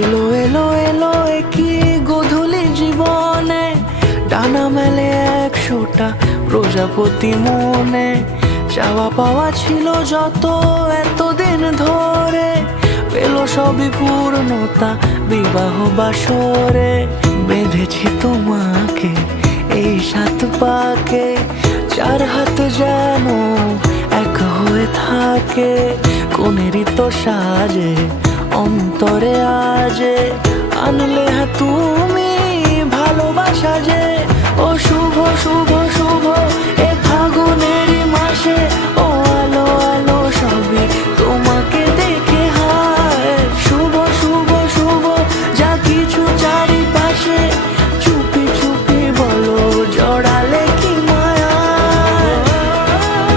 এলো এলো এলো কি গোধূলি জীবনে, ডানা মেলে 100টা প্রজাপতি মনে। চাওয়া পাওয়া ছিল যত এতদিন ধরে, পেল সবই পূর্ণতা বিবাহ বাসরে। বেঁধেছি তোমাকে এই 7 পাকে, 4 হাত যেন এক হয়ে থাকে। কোনেরই তো সাজে অন্তরে আজে, আনলে তুমি ভালোবাসা যে। ও শুভ শুভ শুভ